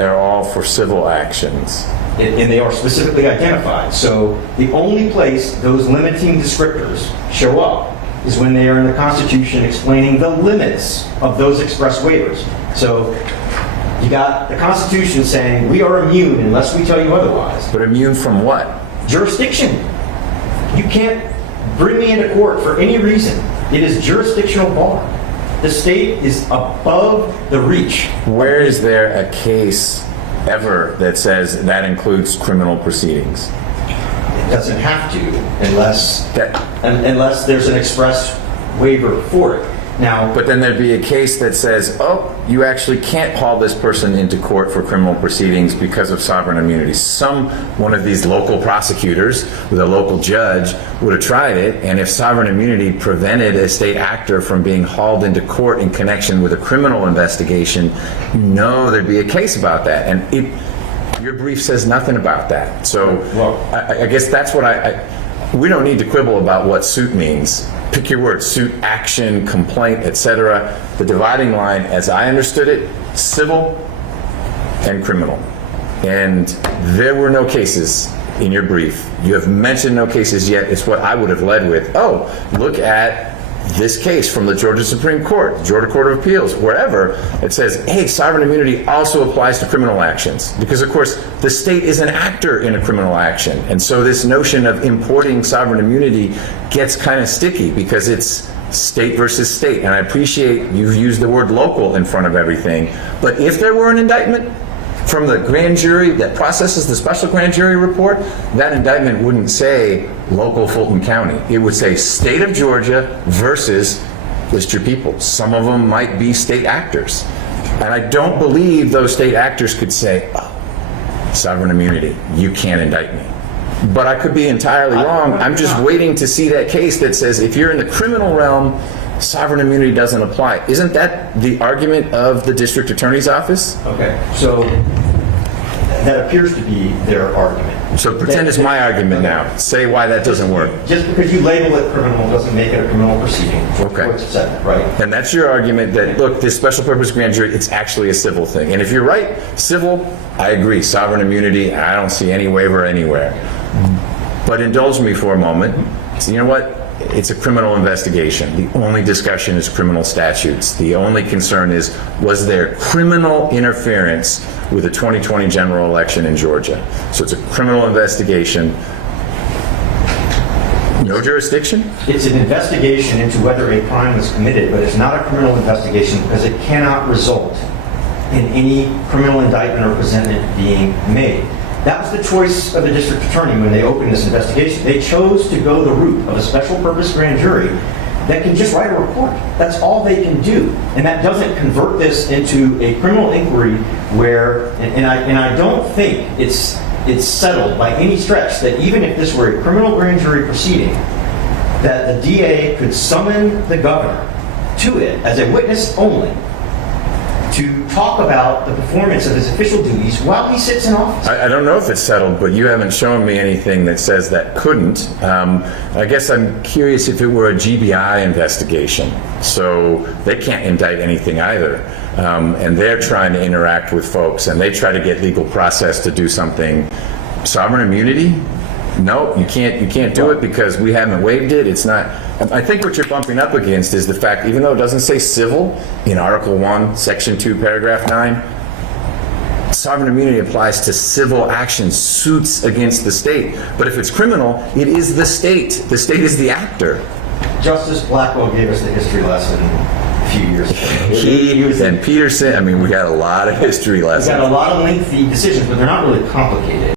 they're all for civil actions. And they are specifically identified. So the only place those limiting descriptors show up is when they are in the Constitution explaining the limits of those express waivers. So you got the Constitution saying we are immune unless we tell you otherwise. But immune from what? Jurisdiction. You can't bring me into court for any reason. It is jurisdictional bar. The state is above the reach. Where is there a case ever that says that includes criminal proceedings? It doesn't have to unless there's an express waiver for it. Now, but then there'd be a case that says, oh, you actually can't haul this person into court for criminal proceedings because of sovereign immunity. One of these local prosecutors with a local judge would have tried it, and if sovereign immunity prevented a state actor from being hauled into court in connection with a criminal investigation, there'd be a case about that. And your brief says nothing about that. So I guess that's what we don't need to quibble about what suit means. Pick your word: suit, action, complaint, etc. The dividing line, as I understood it, civil and criminal. And there were no cases in your brief. You have mentioned no cases yet. It's what I would have led with. Oh, look at this case from the Georgia Supreme Court, Georgia Court of Appeals, wherever. It says, hey, sovereign immunity also applies to criminal actions. Because, of course, the state is an actor in a criminal action. And so this notion of importing sovereign immunity gets kind of sticky because it's state versus state. And I appreciate you've used the word local in front of everything. But if there were an indictment from the grand jury that processes the special grand jury report, that indictment wouldn't say local Fulton County. It would say state of Georgia versus list your people. Some of them might be state actors. And I don't believe those state actors could say, oh, sovereign immunity, you can't indict me. But I could be entirely wrong. I'm just waiting to see that case that says if you're in the criminal realm, sovereign immunity doesn't apply. Isn't that the argument of the district attorney's office? Okay, so that appears to be their argument. So pretend it's my argument now. Say why that doesn't work. Just because you label it criminal doesn't make it a criminal proceeding. Okay. Courts have said that, right? And that's your argument that, look, this special purpose grand jury, it's actually a civil thing. And if you're right, civil, I agree. Sovereign immunity, I don't see any waiver anywhere. But indulge me for a moment. So you know what? It's a criminal investigation. The only discussion is criminal statutes. The only concern is, was there criminal interference with the 2020 general election in Georgia? So it's a criminal investigation. No jurisdiction? It's an investigation into whether a crime was committed, but it's not a criminal investigation because it cannot result in any criminal indictment or presentment being made. That was the choice of the district attorney when they opened this investigation. They chose to go the route of a special purpose grand jury that can just write a report. That's all they can do. And that doesn't convert this into a criminal inquiry where, and I don't think it's settled by any stretch that even if this were a criminal grand jury proceeding, that the DA could summon the governor to it as a witness only to talk about the performance of his official duties while he sits in office. I don't know if it's settled, but you haven't shown me anything that says that couldn't. I guess I'm curious if it were a GBI investigation. So they can't indict anything either. And they're trying to interact with folks and they try to get legal process to do something. Sovereign immunity? No, you can't do it because we haven't waived it. It's not. I think what you're bumping up against is the fact, even though it doesn't say civil in Article 1, Section 2, Paragraph 9, sovereign immunity applies to civil actions, suits against the state. But if it's criminal, it is the state. The state is the actor. Justice Blackwell gave us the history lesson a few years ago. He and Peterson, I mean, we got a lot of history lessons. We got a lot of lengthy decisions, but they're not really complicated.